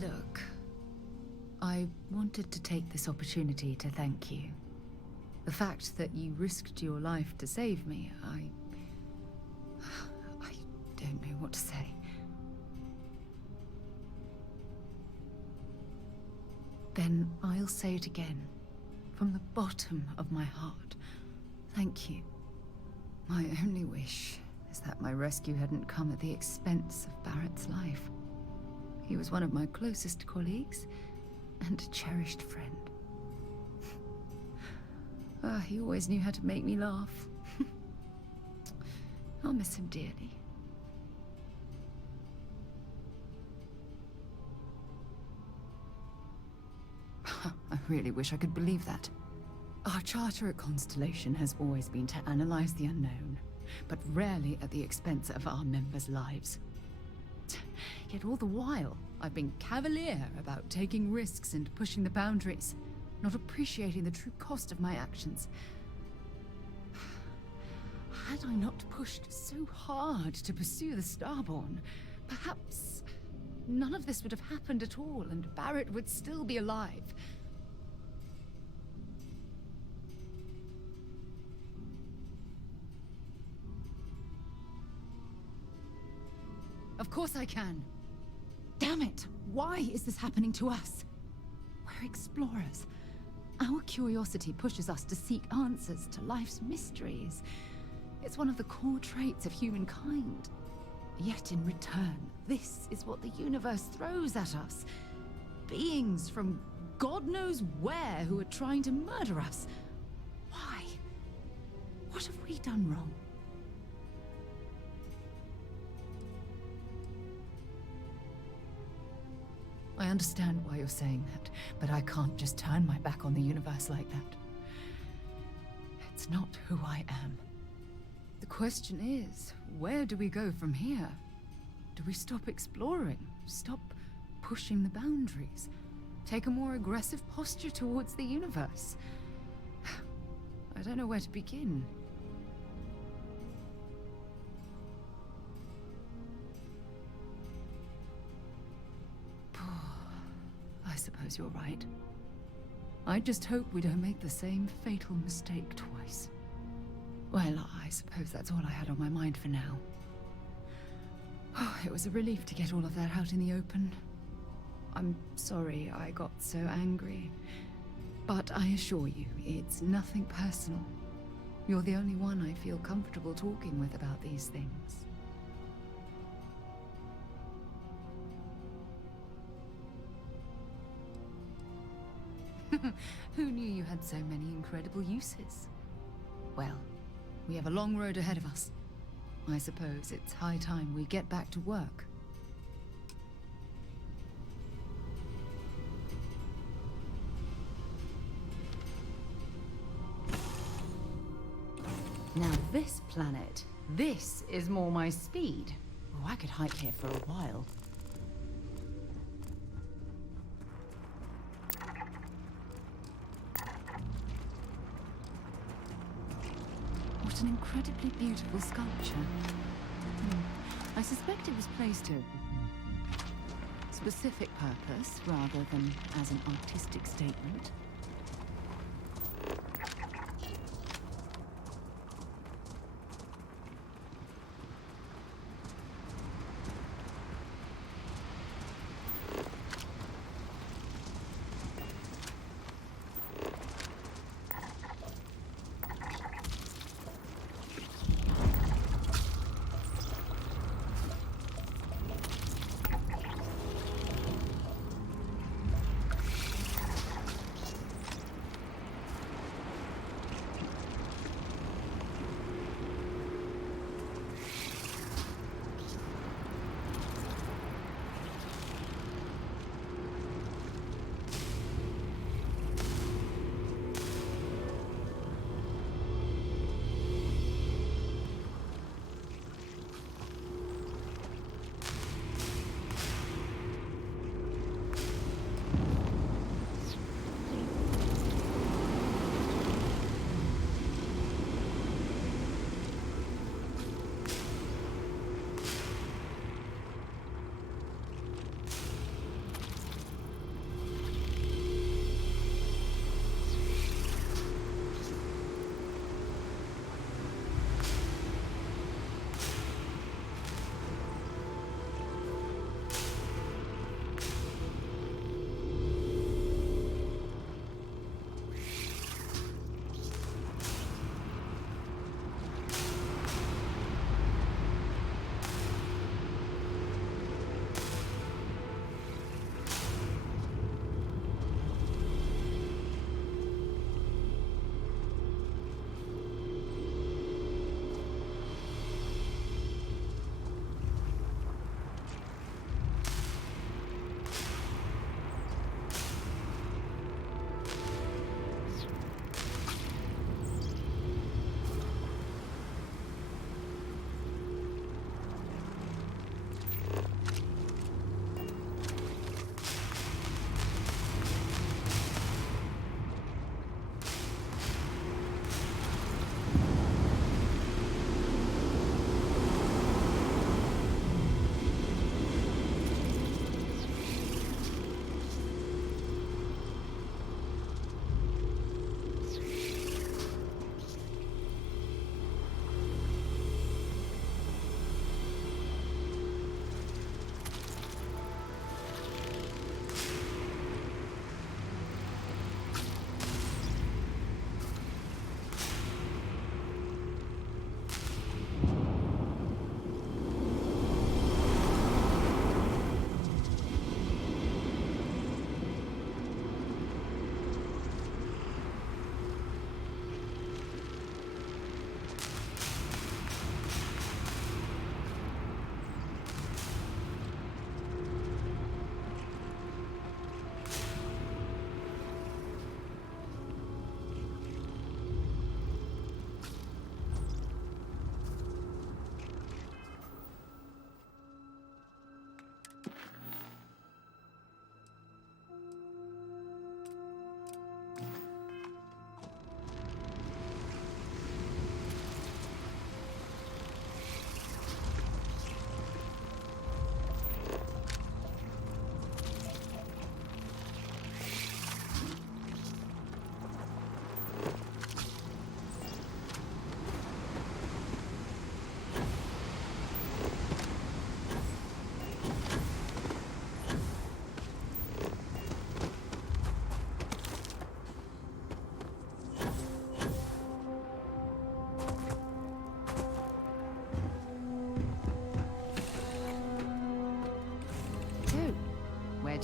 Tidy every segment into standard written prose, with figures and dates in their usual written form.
Look, I wanted to take this opportunity to thank you. The fact that you risked your life to save me, I don't know what to say. Then I'll say it again, from the bottom of my heart. Thank you. My only wish is that my rescue hadn't come at the expense of Barrett's life. He was one of my closest colleagues and a cherished friend. He always knew how to make me laugh. I'll miss him dearly. I really wish I could believe that. Our charter at Constellation has always been to analyze the unknown, but rarely at the expense of our members' lives. Yet all the while, I've been cavalier about taking risks and pushing the boundaries, not appreciating the true cost of my actions. Had I not pushed so hard to pursue the Starborn, perhaps none of this would have happened at all, and Barrett would still be alive. Of course I can. Damn it! Why is this happening to us? We're explorers. Our curiosity pushes us to seek answers to life's mysteries. It's one of the core traits of humankind. Yet in return, this is what the universe throws at us. Beings from God knows where who are trying to murder us. Why? What have we done wrong? I understand why you're saying that, but I can't just turn my back on the universe like that. It's not who I am. The question is, where do we go from here? Do we stop exploring? Stop pushing the boundaries? Take a more aggressive posture towards the universe? I don't know where to begin. I suppose you're right. I just hope we don't make the same fatal mistake twice. Well, I suppose that's all I had on my mind for now. It was a relief to get all of that out in the open. I'm sorry I got so angry. But I assure you, it's nothing personal. You're the only one I feel comfortable talking with about these things. Who knew you had so many incredible uses? Well, we have a long road ahead of us. I suppose it's high time we get back to work. Now this planet, this is more my speed. Oh, I could hike here for a while. What an incredibly beautiful sculpture. I suspect it was placed to specific purpose rather than as an artistic statement.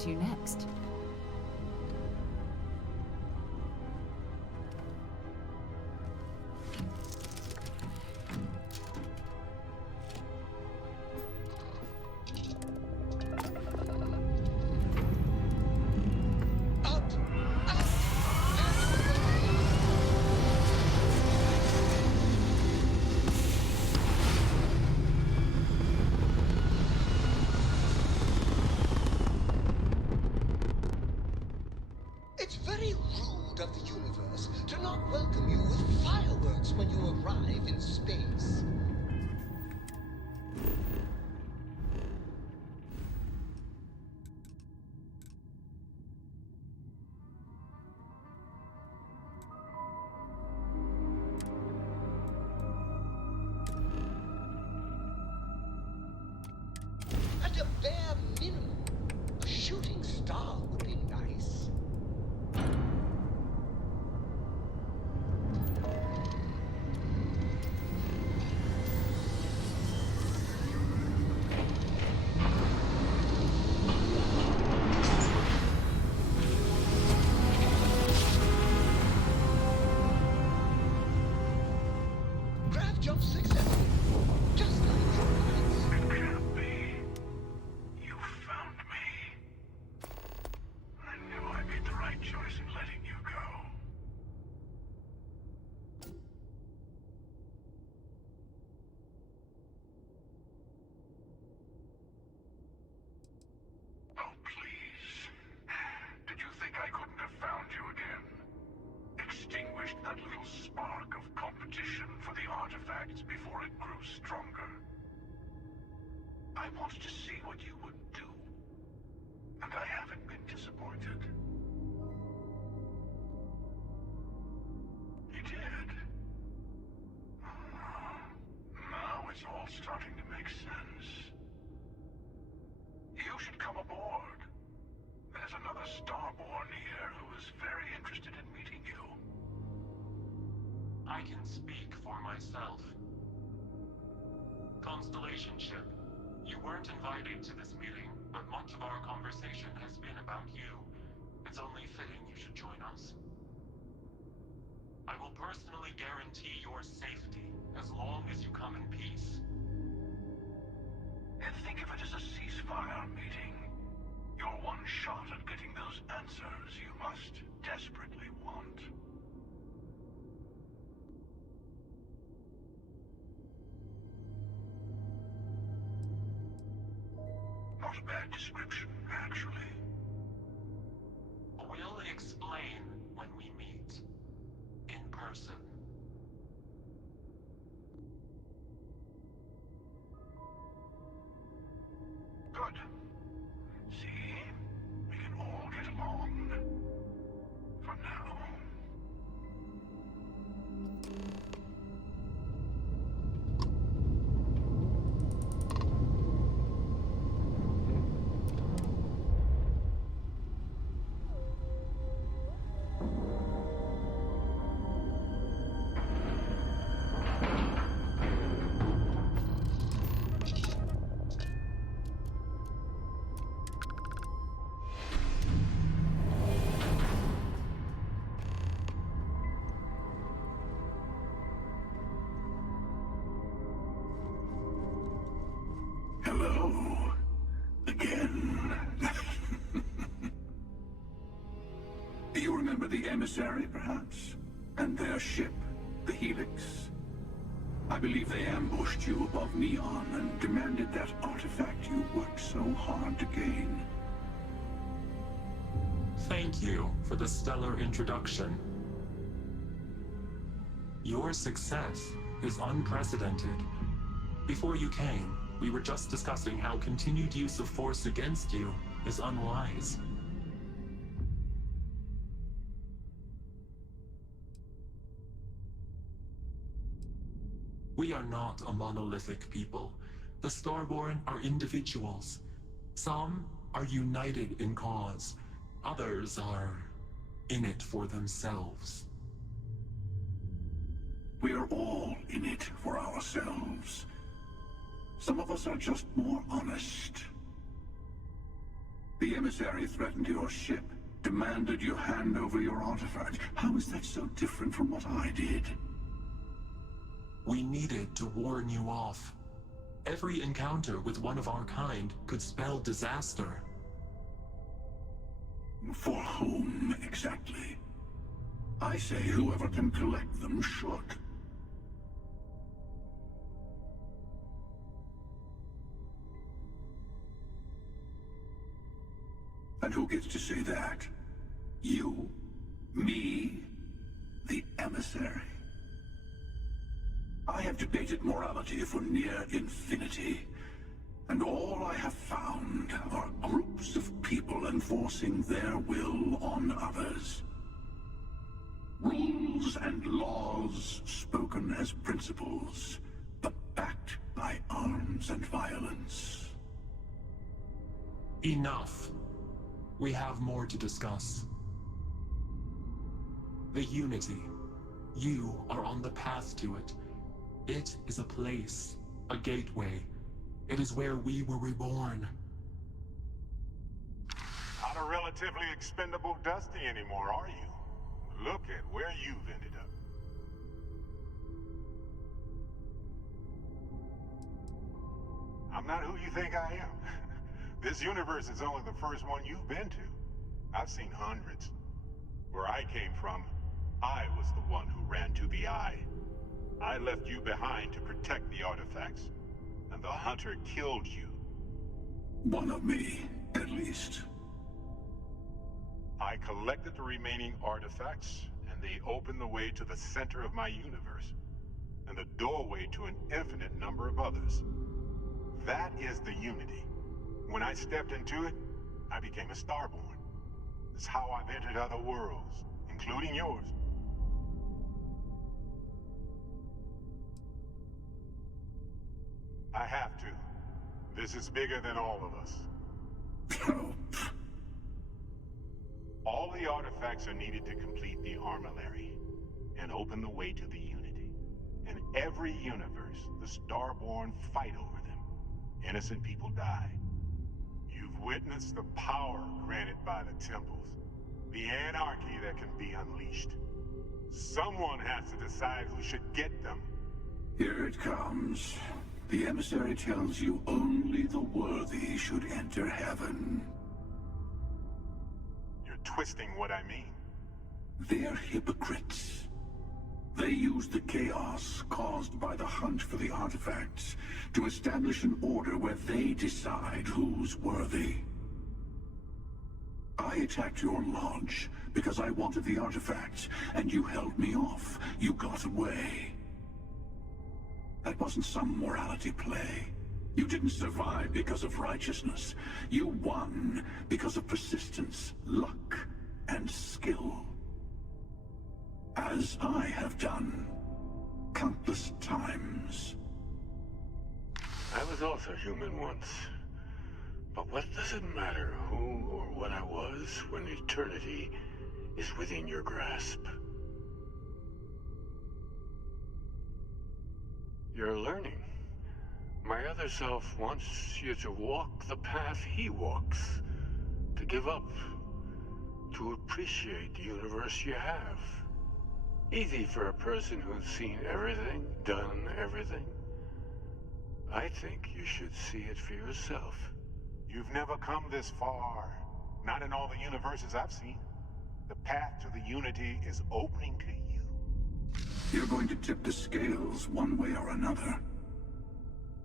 to next? It's very rude of the universe to not welcome you with fireworks when you arrive in space. At a bare minimum, a shooting star would be nice. Craft jump successful, just like your plans. It can't be. You found me. I knew I made the right choice in letting you go. Oh, please. Did you think I couldn't have found you again? Extinguished that little spark of competition for the artifacts before it grew stronger. I wanted to see what you would do. And I haven't been disappointed. You did. Now it's all starting to make sense. You should come aboard. There's another Starborn here who is very interested in meeting you. I can speak for myself. Constellation ship, you weren't invited to this meeting, but much of our conversation has been about you. It's only fitting you should join us. I will personally guarantee your safety as long as you come in peace. And think of it as a ceasefire meeting. Your one shot at getting those answers you must desperately want. Not a bad description, actually. We'll explain when we meet. In person. Good. See? We can all get along. For now. Hello. Again. You remember the emissary, perhaps? And their ship, the Helix? I believe they ambushed you above Neon and demanded that artifact you worked so hard to gain. Thank you for the stellar introduction. Your success is unprecedented. Before you came, we were just discussing how continued use of force against you is unwise. We are not a monolithic people. The Starborn are individuals. Some are united in cause. Others are in it for themselves. We are all in it for ourselves. Some of us are just more honest. The emissary threatened your ship, demanded you hand over your artifact. How is that so different from what I did? We needed to warn you off. Every encounter with one of our kind could spell disaster. For whom, exactly? I say whoever can collect them should. And who gets to say that? You? Me? The emissary? I have debated morality for near infinity, and all I have found are groups of people enforcing their will on others. Rules and laws spoken as principles, but backed by arms and violence. Enough. We have more to discuss. The Unity. You are on the path to it. It is a place, a gateway. It is where we were reborn. Not a relatively expendable Dusty anymore, are you? Look at where you've ended up. I'm not who you think I am. This universe is only the first one you've been to. I've seen hundreds. Where I came from, I was the one who ran to the Eye. I left you behind to protect the artifacts, and the Hunter killed you. One of me, at least. I collected the remaining artifacts, and they opened the way to the center of my universe, and the doorway to an infinite number of others. That is the Unity. When I stepped into it, I became a Starborn. It's how I've entered other worlds, including yours. I have to. This is bigger than all of us. Oh, All the artifacts are needed to complete the Armillary and open the way to the Unity. In every universe, the Starborn fight over them. Innocent people die. You've witnessed the power granted by the temples, the anarchy that can be unleashed. Someone has to decide who should get them. here it comes. The emissary tells you only the worthy should enter heaven. You're twisting what I mean. They're hypocrites. They use the chaos caused by the hunt for the artifacts to establish an order where they decide who's worthy. I attacked your launch because I wanted the artifacts, and you held me off. You got away. That wasn't some morality play. You didn't survive because of righteousness. You won because of persistence, luck, and skill. As I have done, countless times. I was also human once. But what does it matter who or what I was when eternity is within your grasp? You're learning. My other self wants you to walk the path he walks. To give up. To appreciate the universe you have. Easy for a person who's seen everything, done everything. I think you should see it for yourself. You've never come this far. Not in all the universes I've seen. The path to the Unity is opening to you. You're going to tip the scales one way or another.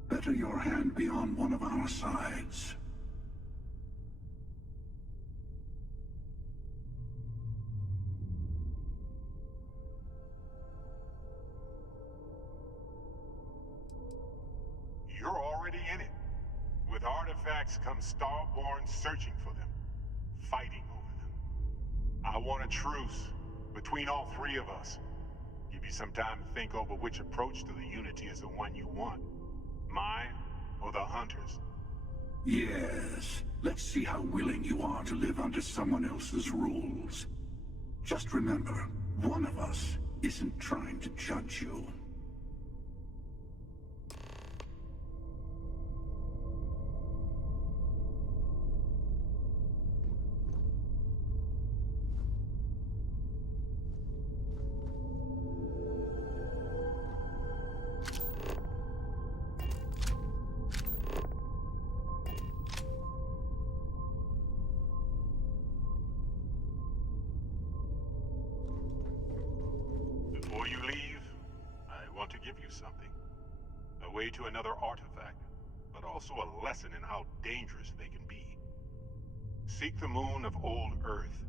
Better your hand be on one of our sides. You're already in it. With artifacts come Starborn searching for them, fighting over them. I want a truce between all three of us. Give you some time to think over which approach to the Unity is the one you want. Mine or the Hunters? Yes. Let's see how willing you are to live under someone else's rules. Just remember, one of us isn't trying to judge you. give you something. A way to another artifact, but also a lesson in how dangerous they can be. Seek the moon of old Earth.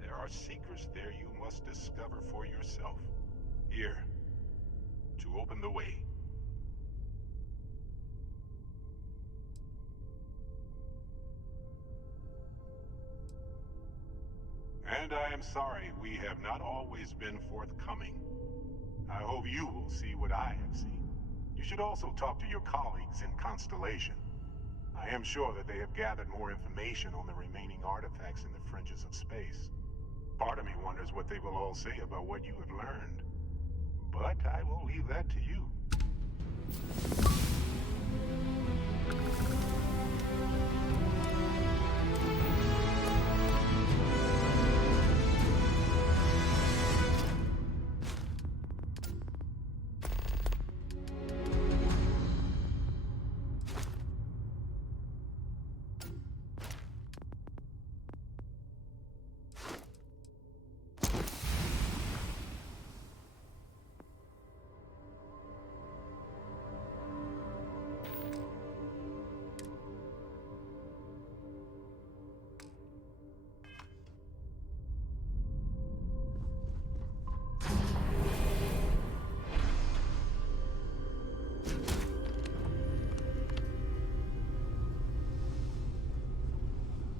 There are secrets there you must discover for yourself. Here, to open the way. And I am sorry we have not always been forthcoming. I hope you will see what I have seen. You should also talk to your colleagues in Constellation. I am sure that they have gathered more information on the remaining artifacts in the fringes of space. Part of me wonders what they will all say about what you have learned. But I will leave that to you.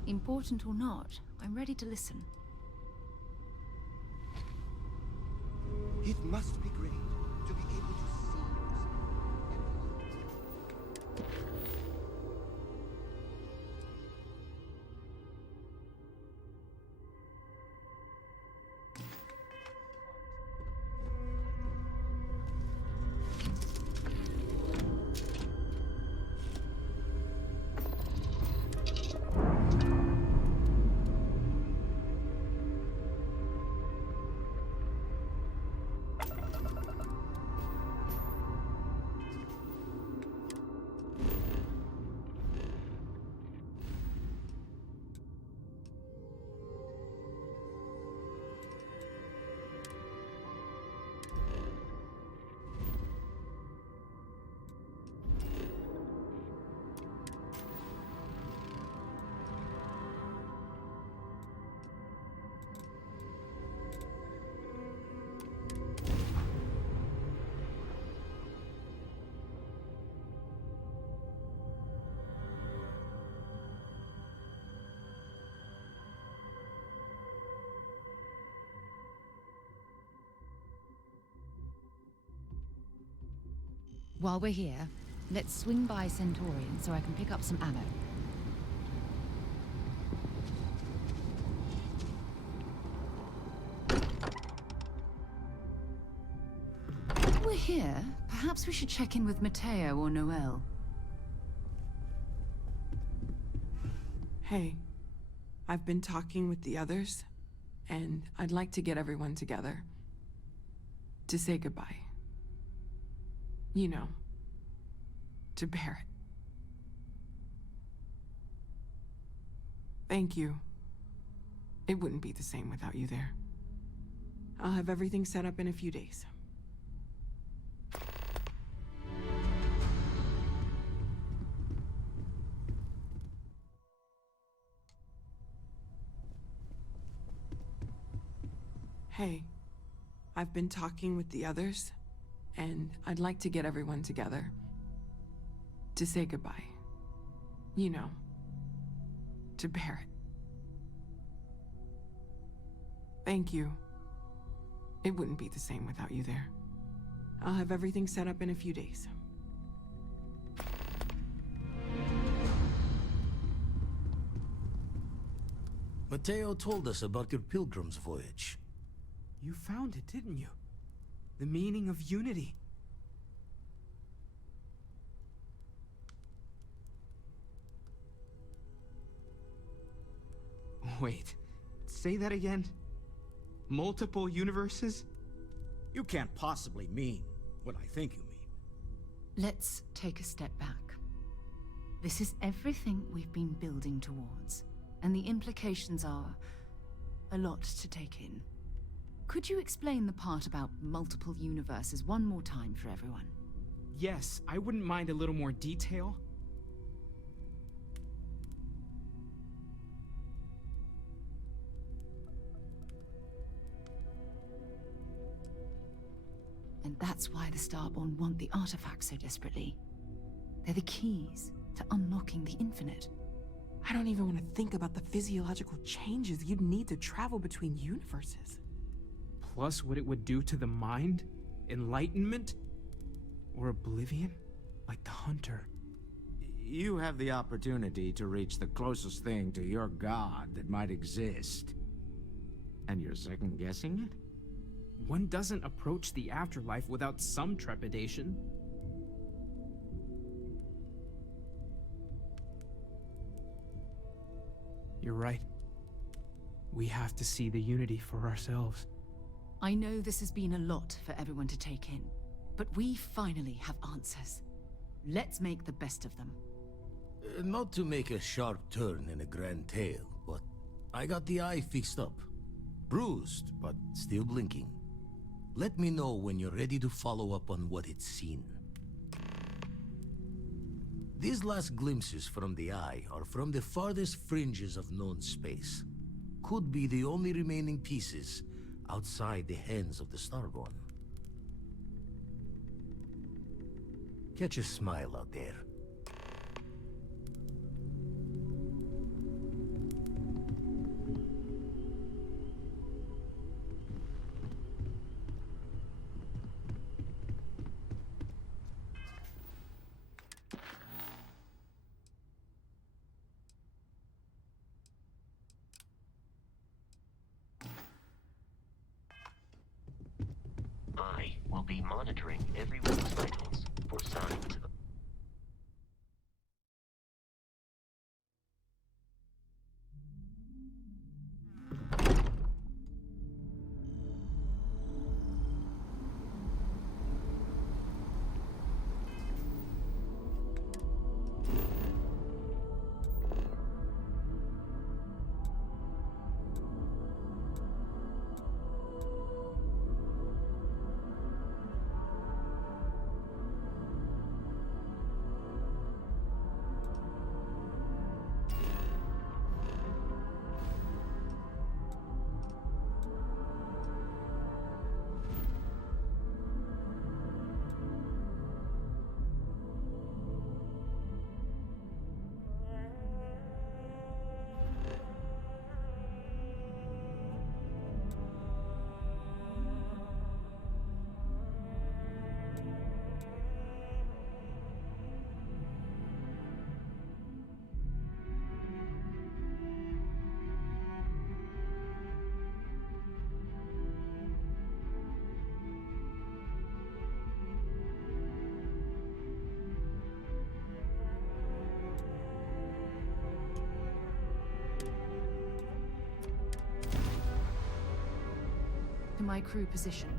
Important or not, I'm ready to listen. It must be great to be able to see While we're here, let's swing by Centaurian so I can pick up some ammo. While we're here, perhaps we should check in with Mateo or Noel. Hey, I've been talking with the others, and I'd like to get everyone together to say goodbye. You know, to Barrett. Thank you. It wouldn't be the same without you there. I'll have everything set up in a few days. Hey, I've been talking with the others, and I'd like to get everyone together to say goodbye. You know, to Barrett. Thank you. It wouldn't be the same without you there. I'll have everything set up in a few days. Mateo told us about your pilgrim's voyage. You found it, didn't you? The meaning of unity. Wait, say that again? Multiple universes? You can't possibly mean what I think you mean. Let's take a step back. This is everything we've been building towards, and the implications are a lot to take in. Could you explain the part about multiple universes one more time for everyone? Yes, I wouldn't mind a little more detail. And that's why the Starborn want the artifacts so desperately. They're the keys to unlocking the infinite. I don't even want to think about the physiological changes you'd need to travel between universes. Plus what it would do to the mind? Enlightenment? Or oblivion? Like the Hunter. You have the opportunity to reach the closest thing to your god that might exist. And you're second-guessing it? One doesn't approach the afterlife without some trepidation. You're right. We have to see the Unity for ourselves. I know this has been a lot for everyone to take in, but we finally have answers. Let's make the best of them. Not to make a sharp turn in a grand tale, but I got the eye fixed up. Bruised, but still blinking. Let me know when you're ready to follow up on what it's seen. These last glimpses from the eye are from the farthest fringes of known space. Could be the only remaining pieces outside the hands of the Starborn. Catch a smile out there. I will be monitoring everyone's vitals for signs of... To my crew position.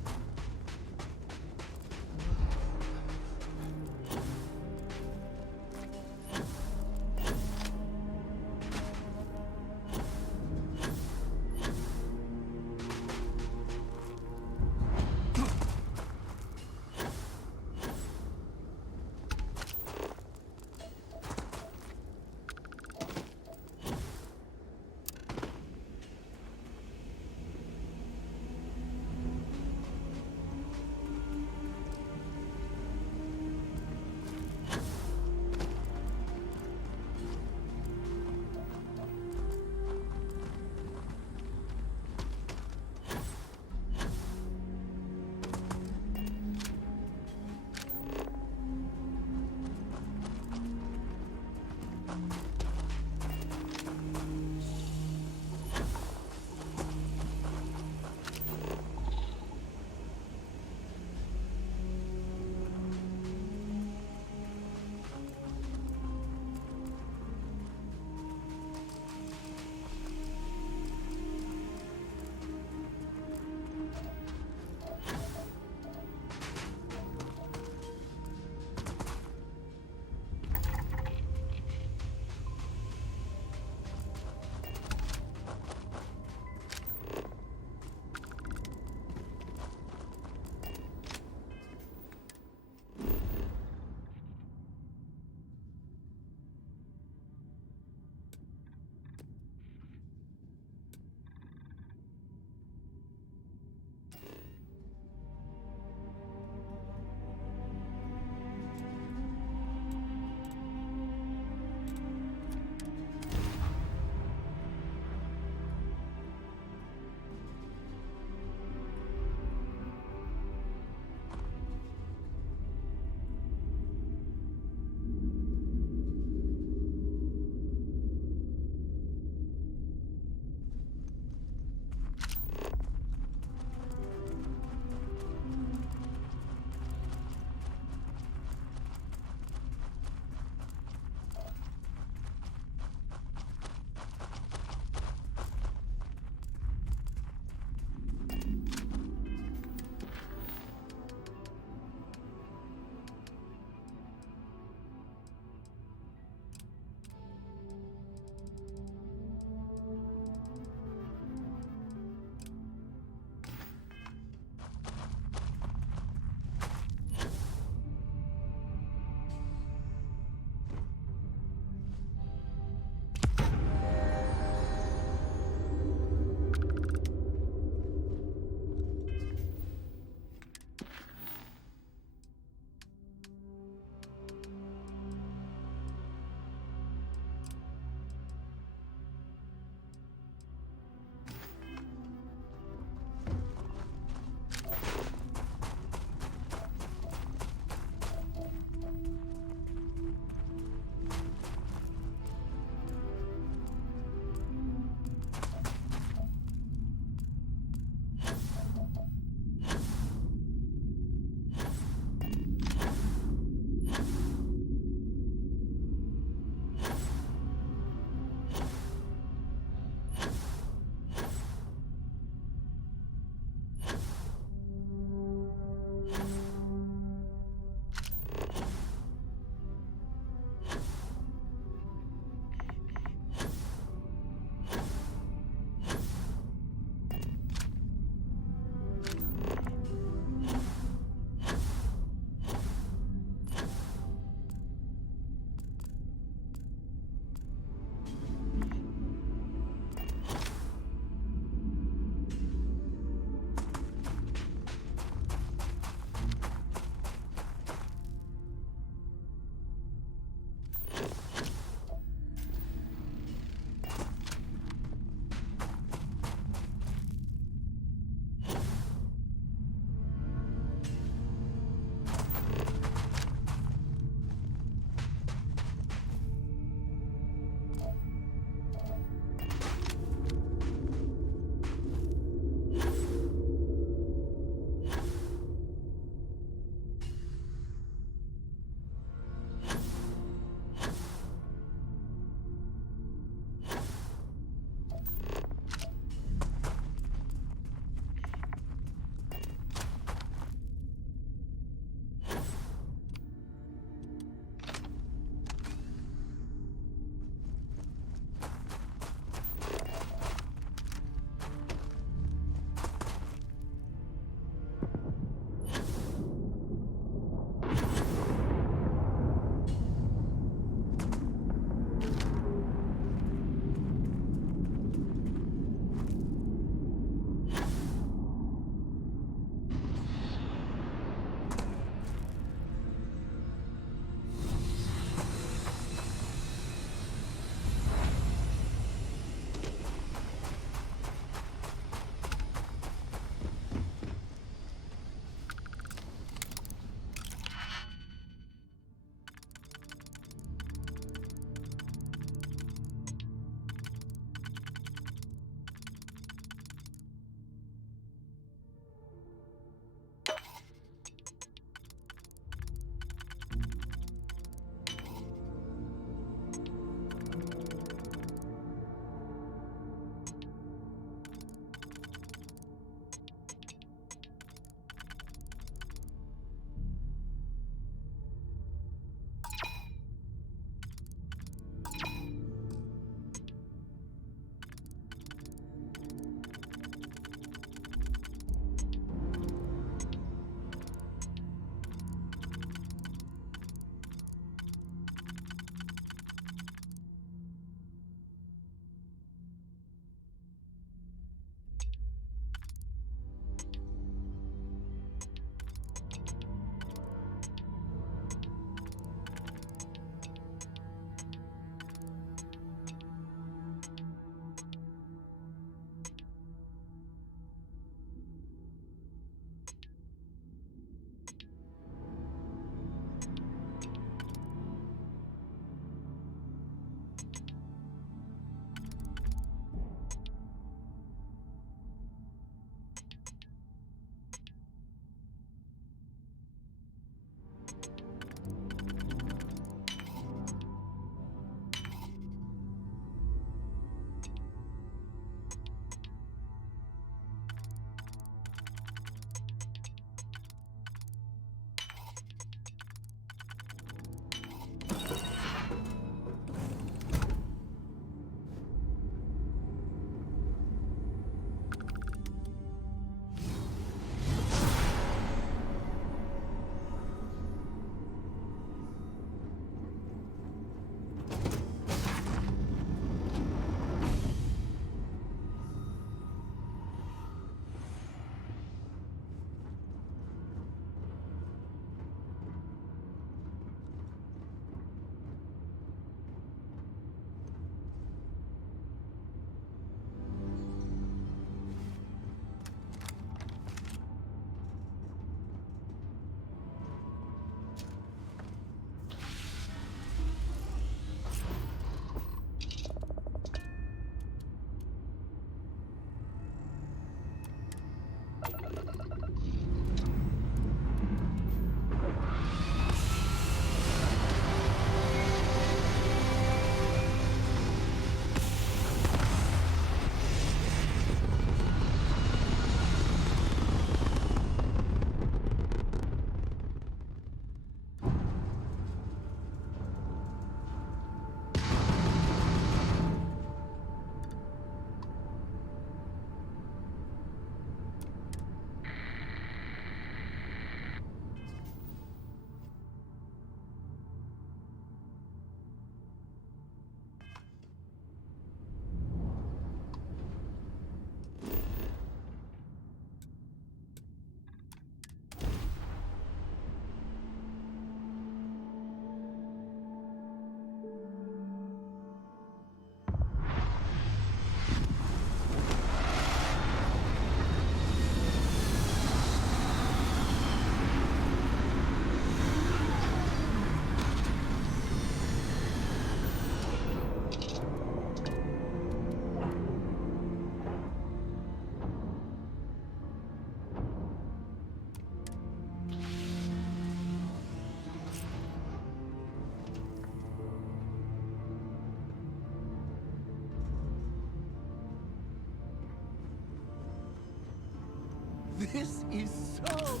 This is so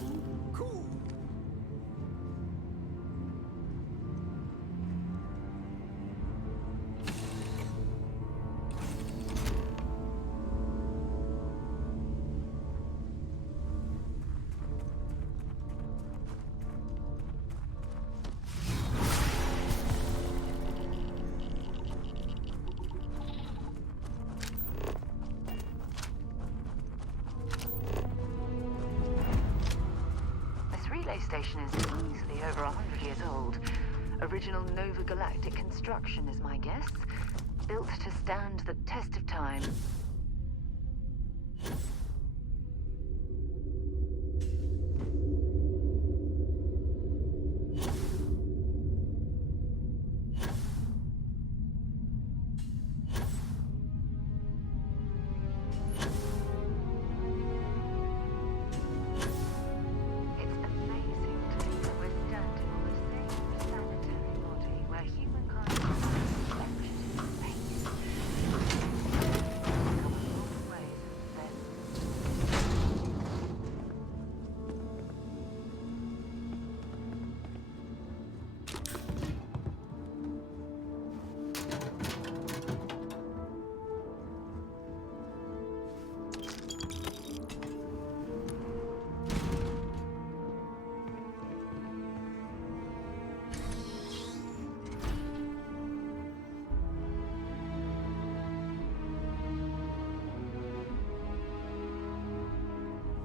cool. This relay station is easily over 100 years old. Original Nova Galactic construction is my guess. Built to stand the test of time.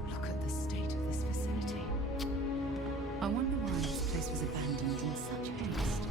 Look at the state of this facility. I wonder why this place was abandoned in such haste.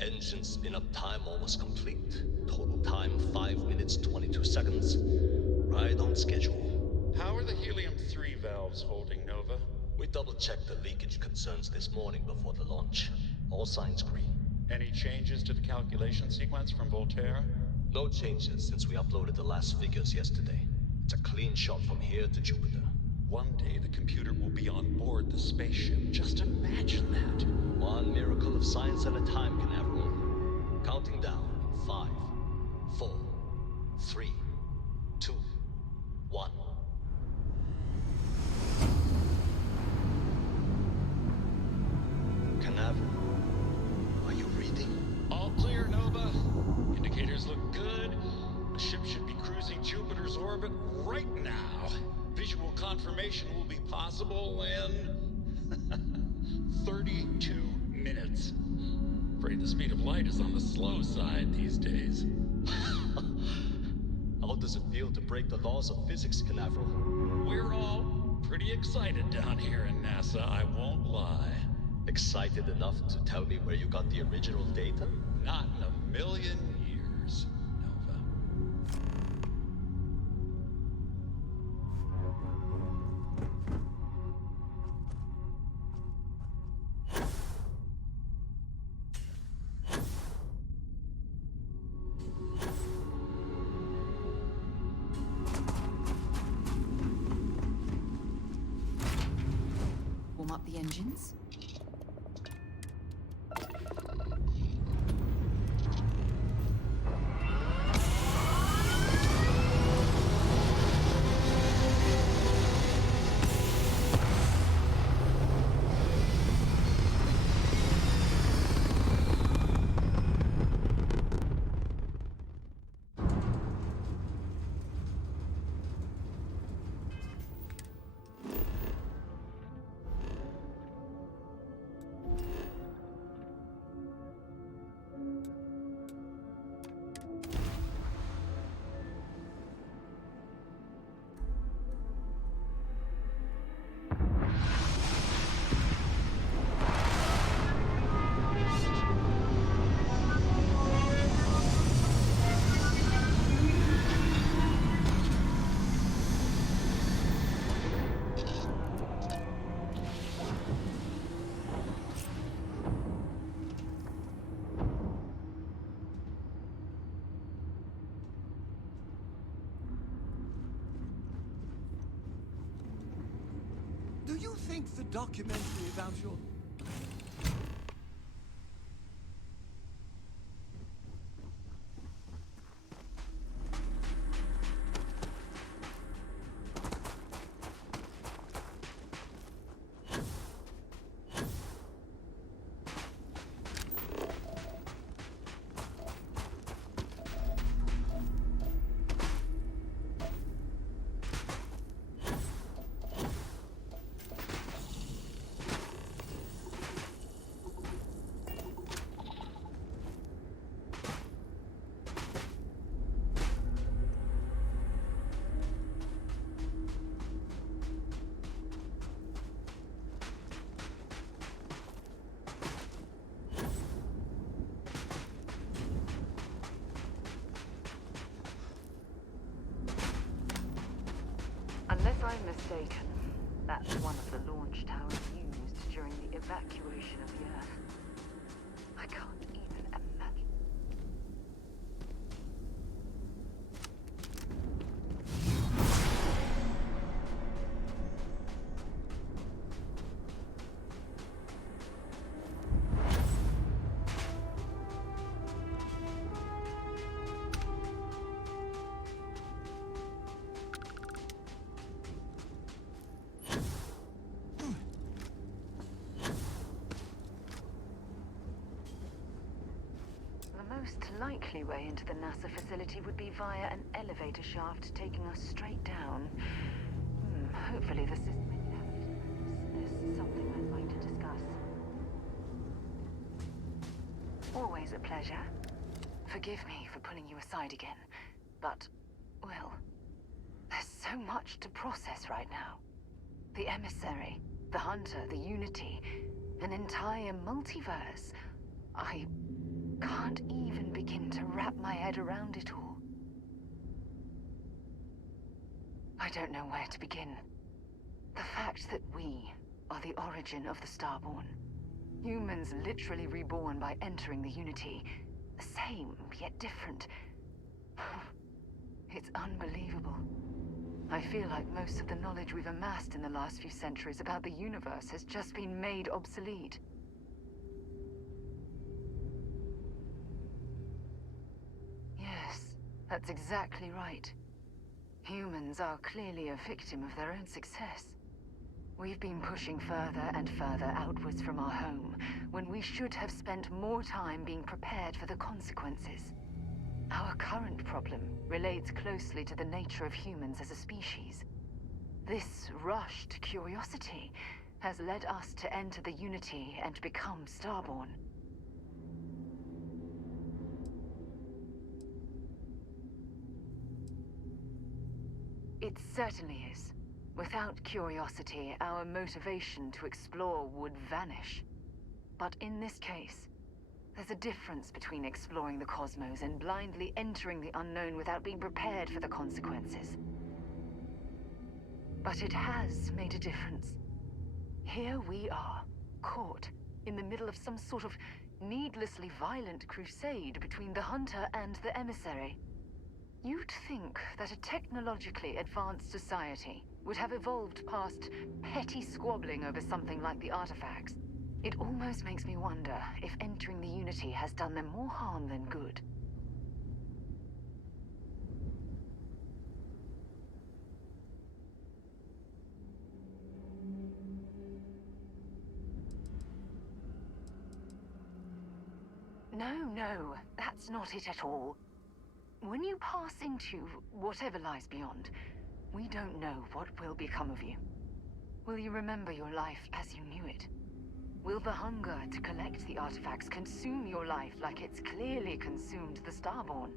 Engine spin-up time almost complete. Total time 5 minutes 22 seconds. Right on schedule. How are the helium-3 valves holding, Nova? We double-checked the leakage concerns this morning before the launch. All signs green. Any changes to the calculation sequence from Voltaire? No changes since we uploaded the last figures yesterday. It's a clean shot from here to Jupiter. One day the computer will be on board the spaceship. Just imagine that. One miracle of science at a time, Canaveral. Counting down in 5, 4, 3, 2, 1. Canaveral, are you reading? All clear, Nova. Indicators look good. The ship should be cruising Jupiter's orbit right now. Visual confirmation will be possible in 32 minutes. Afraid the speed of light is on the slow side these days. How does it feel to break the laws of physics, Canaveral? We're all pretty excited down here in NASA, I won't lie. Excited enough to tell me where you got the original data? Not in a million years, Nova. warm up the engines. Do you think the documentary about your... Unless I'm mistaken, that's one of the launch towers used during the evacuation of the Earth. I can't even imagine. The most likely way into the NASA facility would be via an elevator shaft taking us straight down. Hopefully the system is something I'd like to discuss. Always a pleasure. Forgive me for pulling you aside again, but, well, there's so much to process right now. The emissary, the hunter, the unity, an entire multiverse. I can't even begin to wrap my head around it all. I don't know where to begin. The fact that we are the origin of the Starborn. Humans literally reborn by entering the Unity. The same, yet different. It's unbelievable. I feel like most of the knowledge we've amassed in the last few centuries about the universe has just been made obsolete. Yes, that's exactly right. Humans are clearly a victim of their own success. We've been pushing further and further outwards from our home, when we should have spent more time being prepared for the consequences. Our current problem relates closely to the nature of humans as a species. This rushed curiosity has led us to enter the Unity and become Starborn. It certainly is. Without curiosity, our motivation to explore would vanish. But in this case, there's a difference between exploring the cosmos and blindly entering the unknown without being prepared for the consequences. But it has made a difference. Here we are, caught in the middle of some sort of needlessly violent crusade between the hunter and the emissary. You'd think that a technologically advanced society would have evolved past petty squabbling over something like the artifacts. It almost makes me wonder if entering the Unity has done them more harm than good. No, that's not it at all. When you pass into whatever lies beyond, we don't know what will become of you. Will you remember your life as you knew it? Will the hunger to collect the artifacts consume your life like it's clearly consumed the Starborn?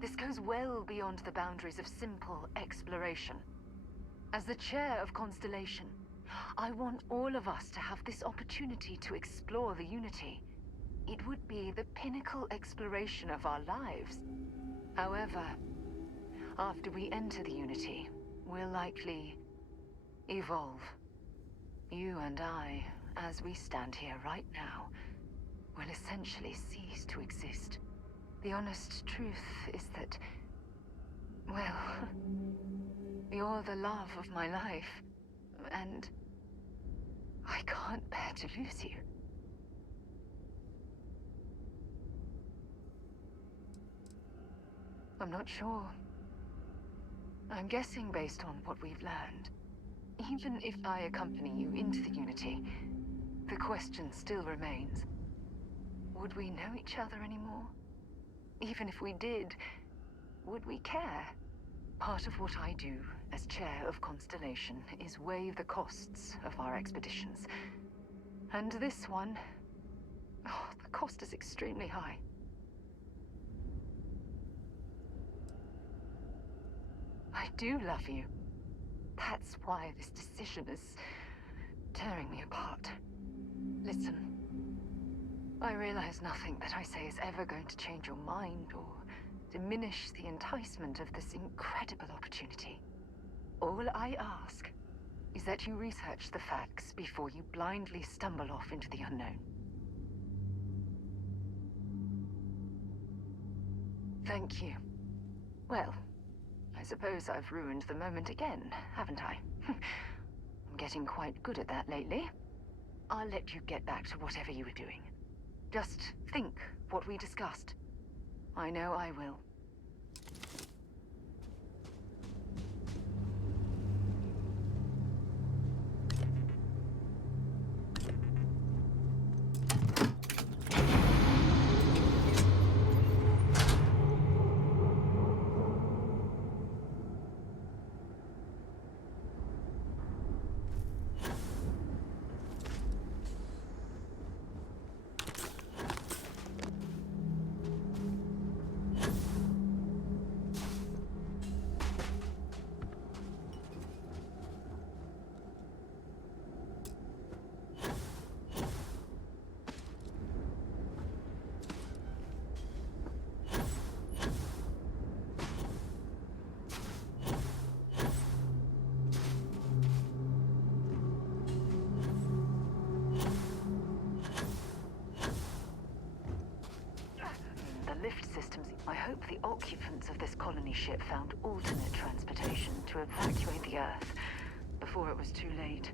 This goes well beyond the boundaries of simple exploration. As the chair of Constellation, I want all of us to have this opportunity to explore the Unity. It would be the pinnacle exploration of our lives. However, after we enter the Unity, we'll likely evolve. You and I, as we stand here right now, will essentially cease to exist. The honest truth is that, well, you're the love of my life, and I can't bear to lose you. I'm not sure. I'm guessing based on what we've learned. Even if I accompany you into the Unity, the question still remains. Would we know each other anymore? Even if we did, would we care? Part of what I do as chair of Constellation is weigh the costs of our expeditions. And this one, the cost is extremely high. I do love you. That's why this decision is tearing me apart. Listen, I realize nothing that I say is ever going to change your mind or diminish the enticement of this incredible opportunity. All I ask is that you research the facts before you blindly stumble off into the unknown. Thank you. Well, I suppose I've ruined the moment again, haven't I? I'm getting quite good at that lately. I'll let you get back to whatever you were doing. Just think what we discussed. I know I will. I hope the occupants of this colony ship found alternate transportation to evacuate the Earth before it was too late.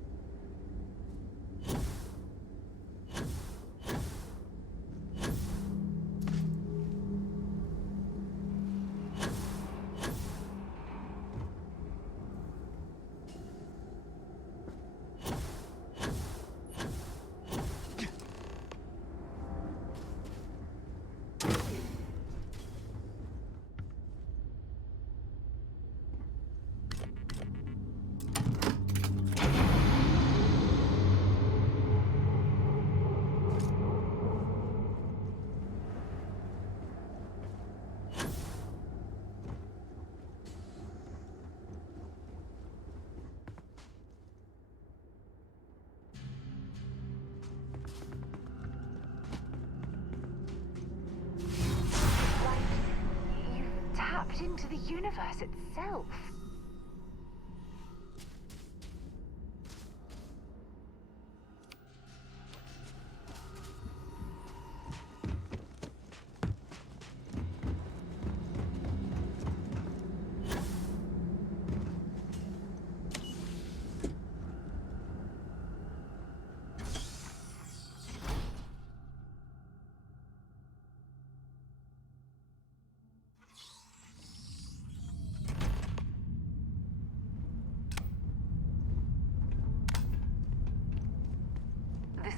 Into the universe itself.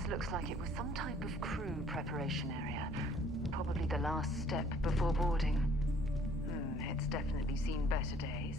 looks like it was some type of crew preparation area. Probably the last step before boarding. It's definitely seen better days.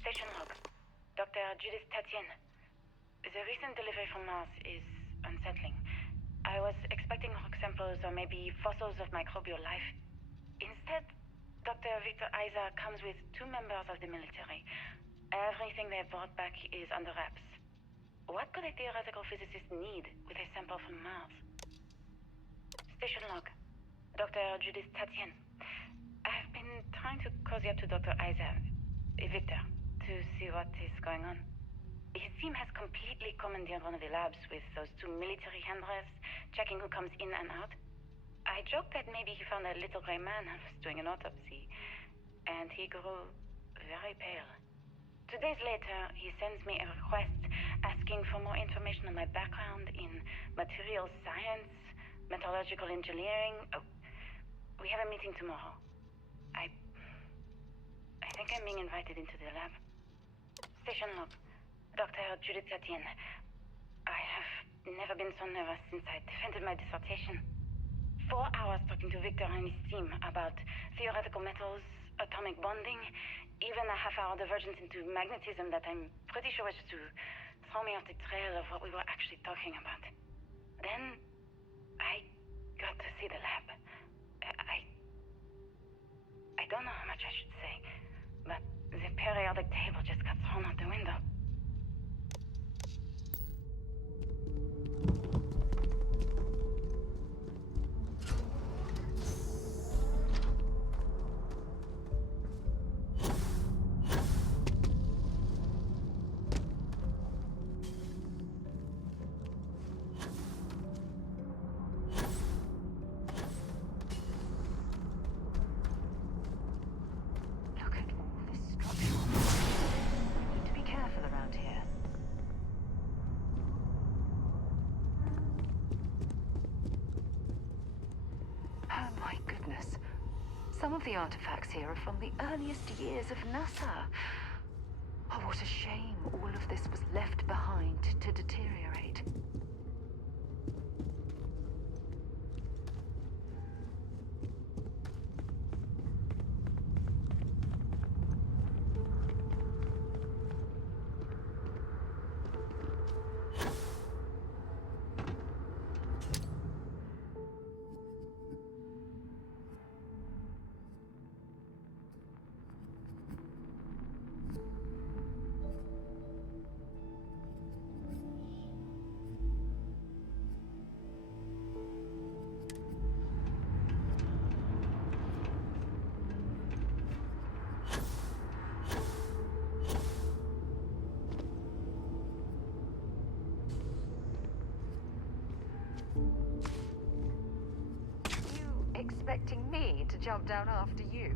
Station log. Dr. Judith Tatien. The recent delivery from Mars is unsettling. I was expecting rock samples or maybe fossils of microbial life. Instead, Dr. Victor Isa comes with 2 members of the military. Everything they brought back is under wraps. What could a theoretical physicist need with a sample from Mars? Station log. Dr. Judith Tatien. I've been trying to cozy up to Dr. Isa, Victor, to see what is going on. His team has completely commandeered one of the labs with those 2 military handlers, checking who comes in and out. I joked that maybe he found a little gray man and was doing an autopsy, and he grew very pale. 2 days later, he sends me a request asking for more information on my background in materials science, metallurgical engineering. Oh, we have a meeting tomorrow. I think I'm being invited into the lab. Station log. Dr. Judith Tatien. I have never been so nervous since I defended my dissertation. 4 hours talking to Victor and his team about theoretical metals, atomic bonding, even a half-hour divergence into magnetism that I'm pretty sure was to throw me off the trail of what we were actually talking about. Then, I got to see the lab. I don't know how much I should say, but the periodic table just got thrown out the window. Some of the artifacts here are from the earliest years of NASA. Oh, what a shame all of this was left behind to deteriorate. Expecting me to jump down after you?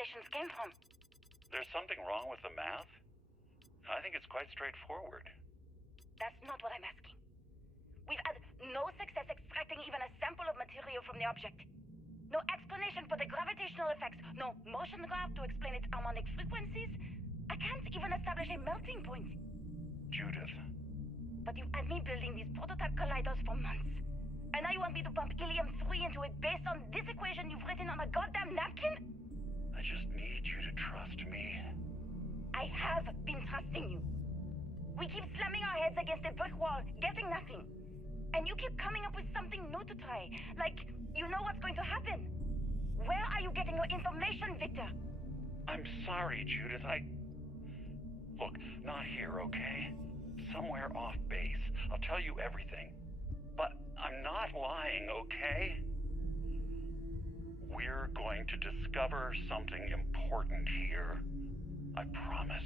calculations came from. There's something wrong with the math? I think it's quite straightforward. That's not what I'm asking. We've had no success extracting even a sample of material from the object. No explanation for the gravitational effects. No motion graph to explain its harmonic frequencies. I can't even establish a melting point. Judith. But you've had me building these prototype colliders for months. And now you want me to pump helium-3 into it based on this equation you've written on a goddamn napkin? I just need you to trust me. I have been trusting you. We keep slamming our heads against a brick wall, getting nothing. And you keep coming up with something new to try. Like, you know what's going to happen. Where are you getting your information, Victor? I'm sorry, Judith. Look, not here, okay? Somewhere off base. I'll tell you everything. But I'm not lying, okay? We're going to discover something important here. I promise.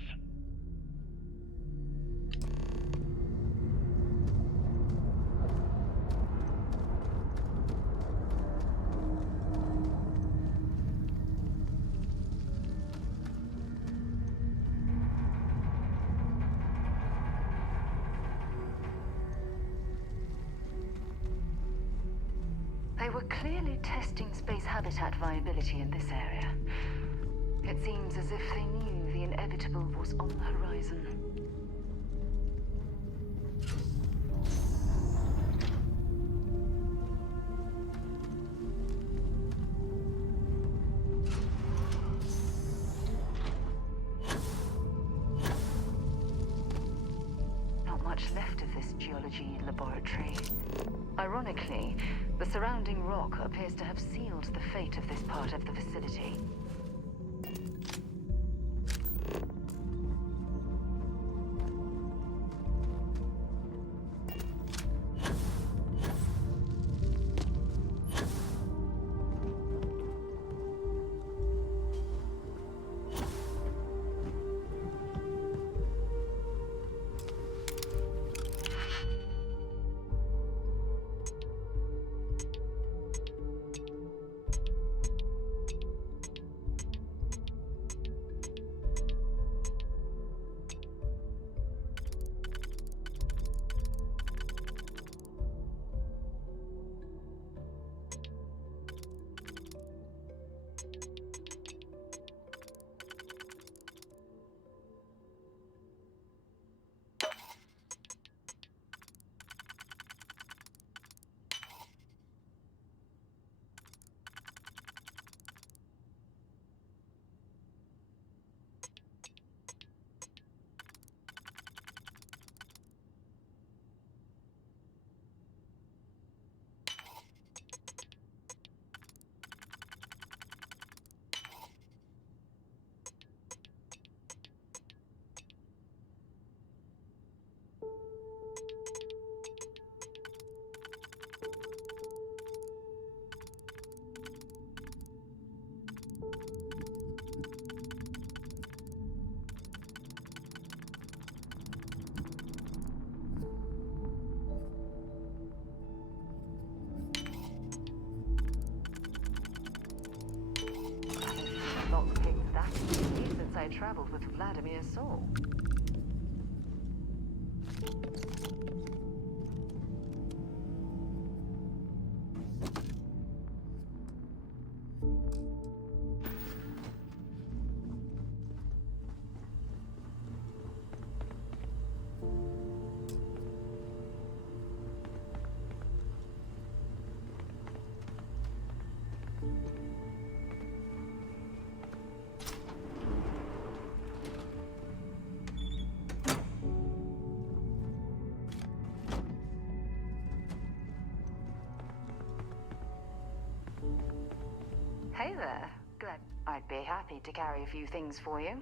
They were clearly testing space habitat viability in this area. It seems as if they knew the inevitable was on the horizon. Not much left of this geology laboratory. Ironically, the surrounding rock appears to have sealed the fate of this part of the facility. Lockpicked that easily since I traveled with Vladimir's soul. Hey there. Glad I'd be happy to carry a few things for you.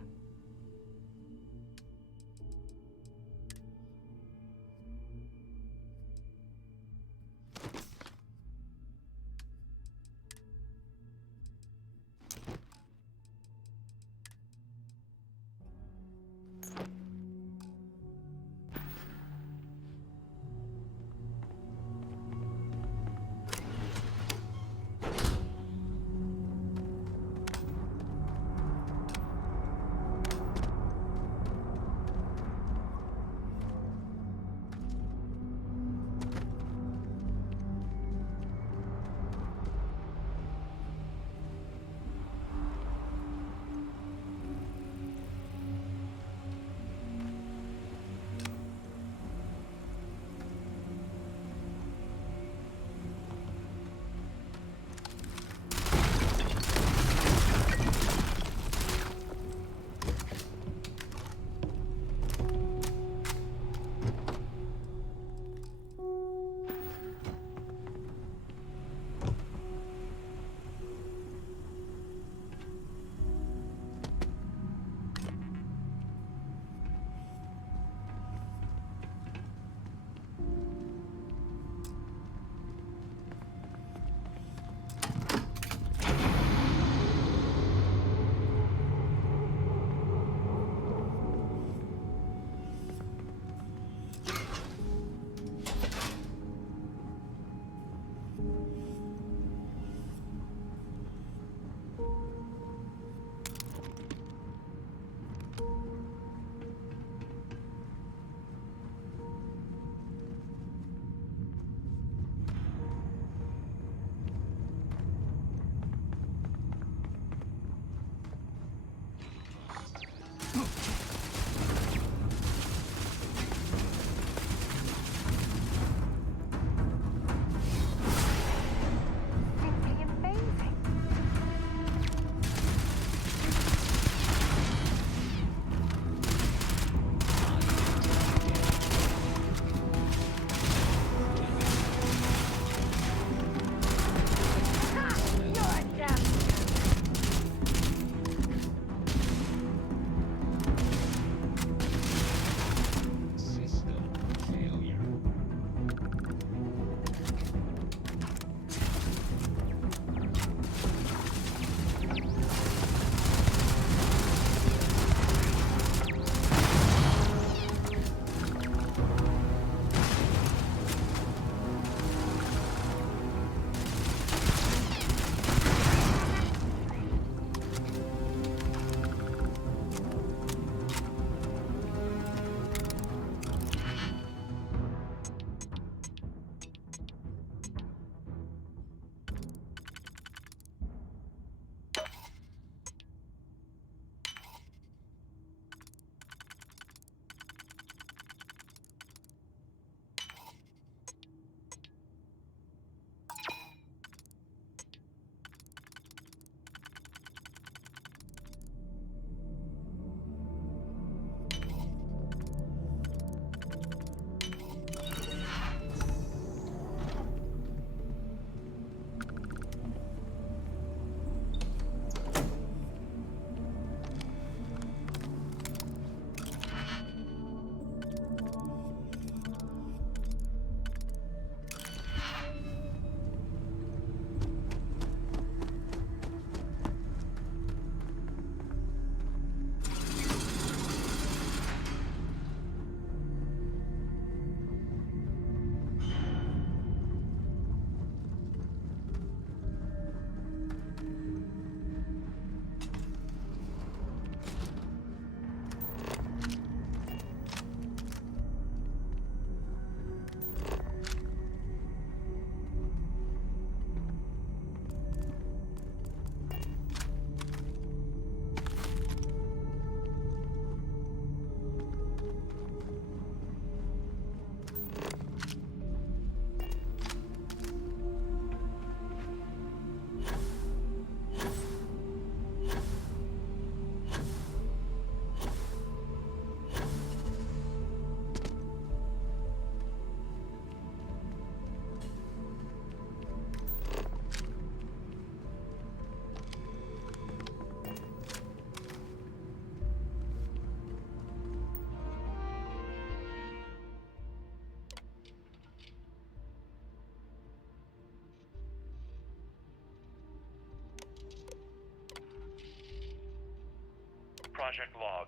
Project Log.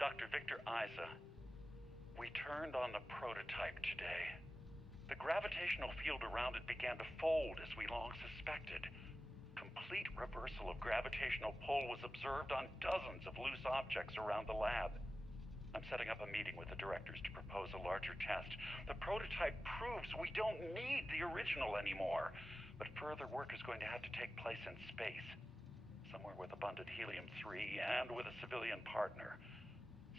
Dr. Victor Isa. We turned on the prototype today. The gravitational field around it began to fold as we long suspected. Complete reversal of gravitational pull was observed on dozens of loose objects around the lab. I'm setting up a meeting with the directors to propose a larger test. The prototype proves we don't need the original anymore, but further work is going to have to take place in space. Somewhere with abundant helium-3 and with a civilian partner.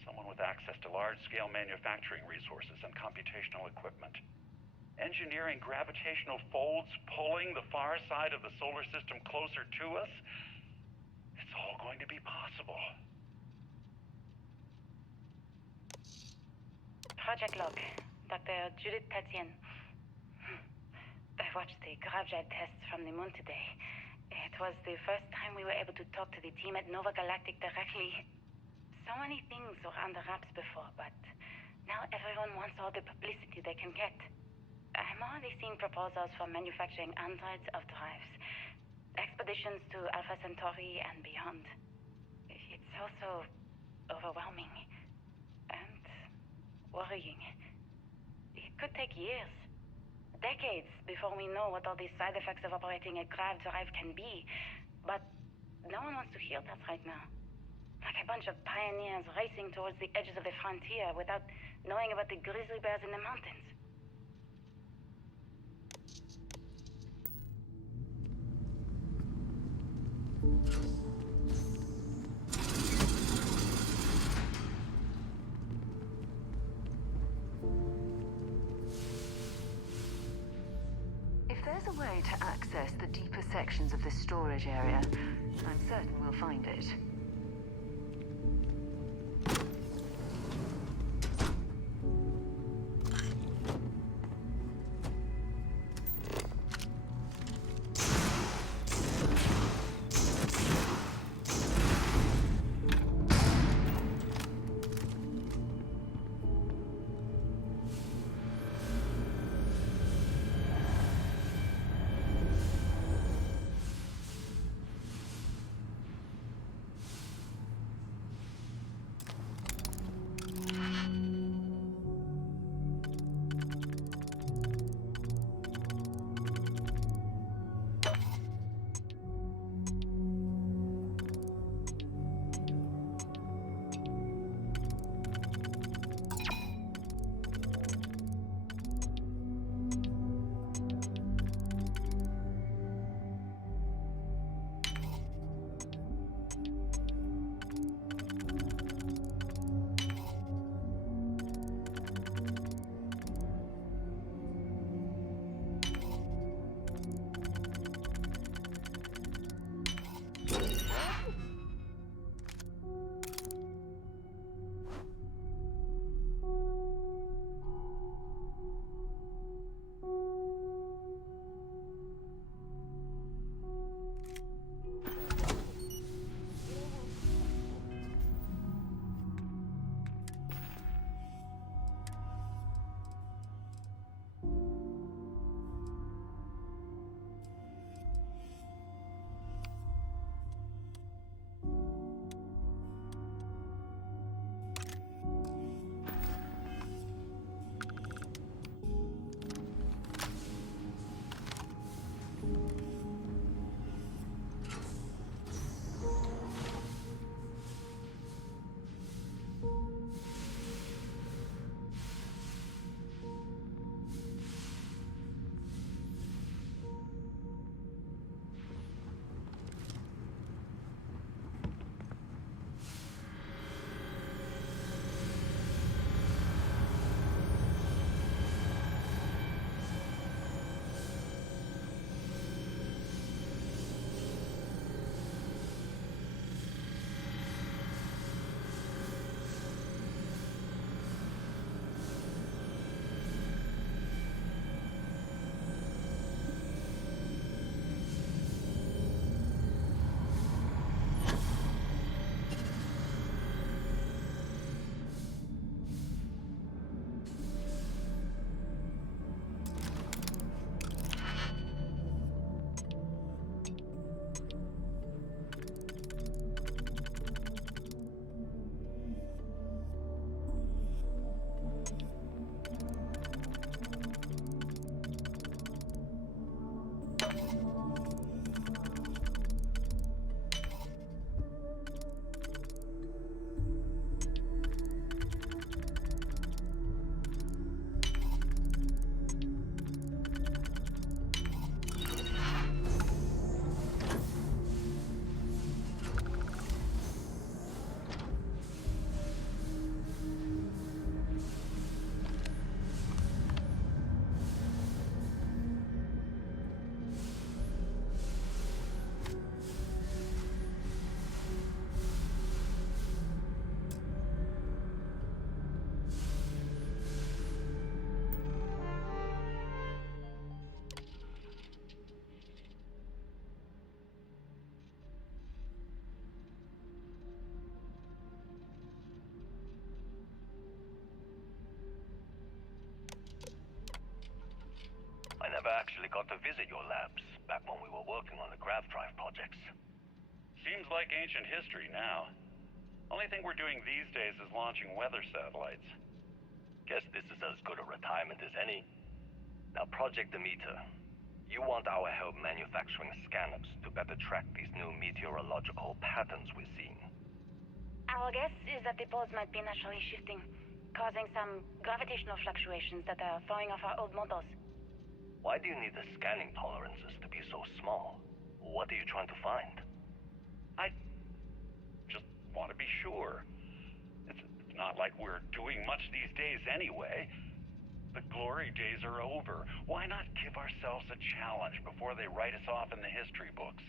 Someone with access to large-scale manufacturing resources and computational equipment. Engineering gravitational folds pulling the far side of the solar system closer to us? It's all going to be possible. Project Log, Dr. Judith Tatien. I watched the gravjab tests from the moon today. It was the first time we were able to talk to the team at Nova Galactic directly. So many things were under wraps before, but now everyone wants all the publicity they can get. I'm already seeing proposals for manufacturing androids of drives, expeditions to Alpha Centauri and beyond. It's also overwhelming and worrying. It could take years, decades, before we know what all these side effects of operating a grav drive can be. But no one wants to hear that right now. Like a bunch of pioneers racing towards the edges of the frontier without knowing about the grizzly bears in the mountains. If there's a way to access the deeper sections of this storage area, I'm certain we'll find it. visit your labs back when we were working on the grav drive projects. Seems like ancient history now. Only thing we're doing these days is launching weather satellites. Guess this is as good a retirement as any. Now, Project Demeter, you want our help manufacturing scanners to better track these new meteorological patterns we're seeing. Our guess is that the poles might be naturally shifting, causing some gravitational fluctuations that are throwing off our old models. Why do you need the scanning tolerances to be so small? What are you trying to find? I just want to be sure. It's not like we're doing much these days anyway. The glory days are over. Why not give ourselves a challenge before they write us off in the history books?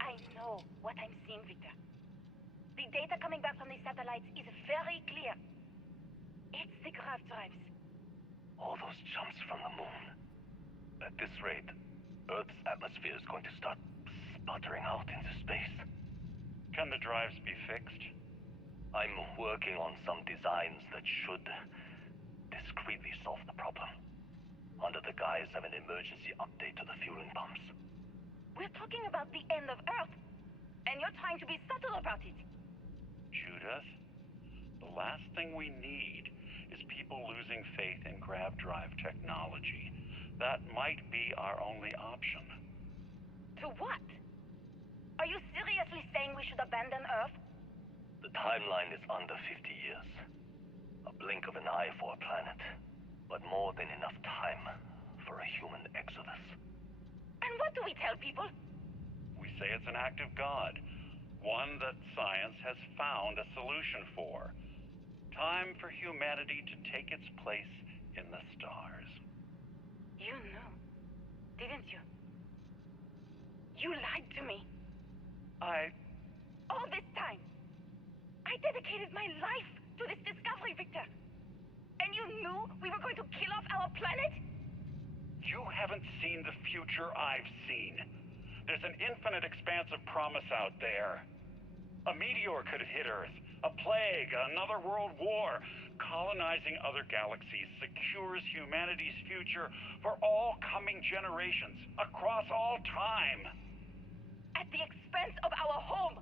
I know what I'm seeing, Victor. The data coming back from the satellites is very clear. It's the grav drives. All those jumps from the moon. At this rate, Earth's atmosphere is going to start sputtering out into space. Can the drives be fixed? I'm working on some designs that should discreetly solve the problem, under the guise of an emergency update to the fueling pumps. We're talking about the end of Earth, and you're trying to be subtle about it. Judith, the last thing we need is people losing faith in grav drive technology. That might be our only option. To what? Are you seriously saying we should abandon Earth? The timeline is under 50 years. A blink of an eye for a planet, but more than enough time for a human exodus. And what do we tell people? We say it's an act of God, one that science has found a solution for. Time for humanity to take its place in the stars. You knew, didn't you? You lied to me. All this time, I dedicated my life to this discovery, Victor. And you knew we were going to kill off our planet? You haven't seen the future I've seen. There's an infinite expanse of promise out there. A meteor could hit Earth, a plague, another world war. Colonizing other galaxies secures humanity's future for all coming generations, across all time. At the expense of our home.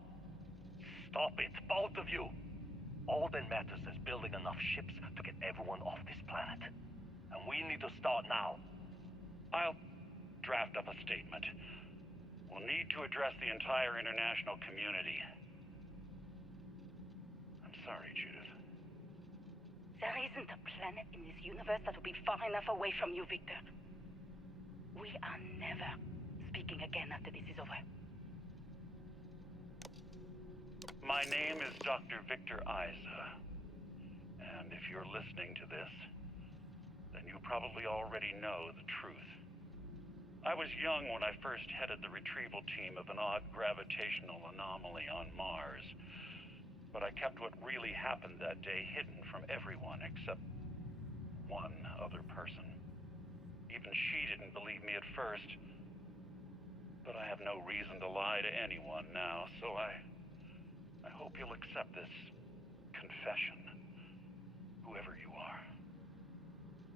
Stop it, both of you. All that matters is building enough ships to get everyone off this planet. And we need to start now. I'll draft up a statement. We'll need to address the entire international community. I'm sorry, Judith. There isn't a planet in this universe that will be far enough away from you, Victor. We are never speaking again after this is over. My name is Dr. Victor Isa. And if you're listening to this, then you probably already know the truth. I was young when I first headed the retrieval team of an odd gravitational anomaly on Mars. But I kept what really happened that day hidden from everyone except one other person. Even she didn't believe me at first. But I have no reason to lie to anyone now, so I hope you'll accept this confession, whoever you are.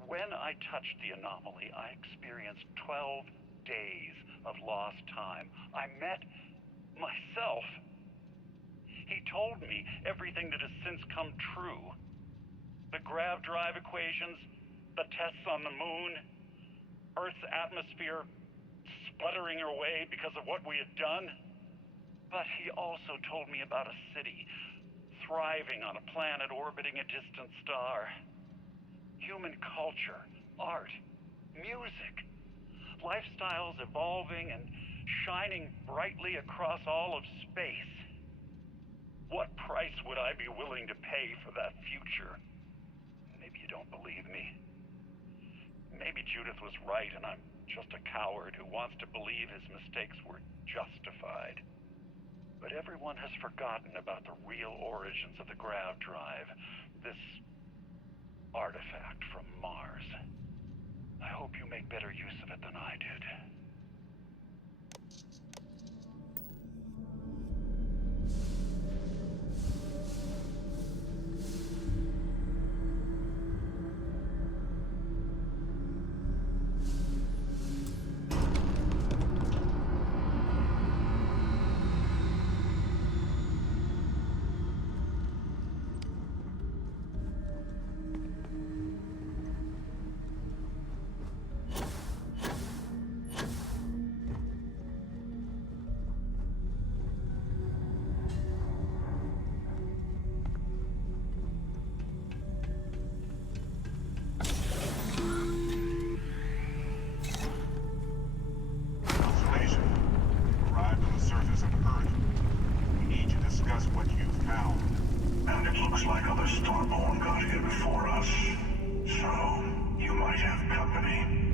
When I touched the anomaly, I experienced 12 days of lost time. I met myself. He told me everything that has since come true. The grav drive equations, the tests on the moon, Earth's atmosphere sputtering away because of what we had done. But he also told me about a city thriving on a planet orbiting a distant star. Human culture, art, music, lifestyles evolving and shining brightly across all of space. What price would I be willing to pay for that future? Maybe you don't believe me. Maybe Judith was right and I'm just a coward who wants to believe his mistakes were justified. But everyone has forgotten about the real origins of the grav drive, this artifact from Mars. I hope you make better use of it than I did. What you found. And it looks like other Starborn got here before us. So, you might have company.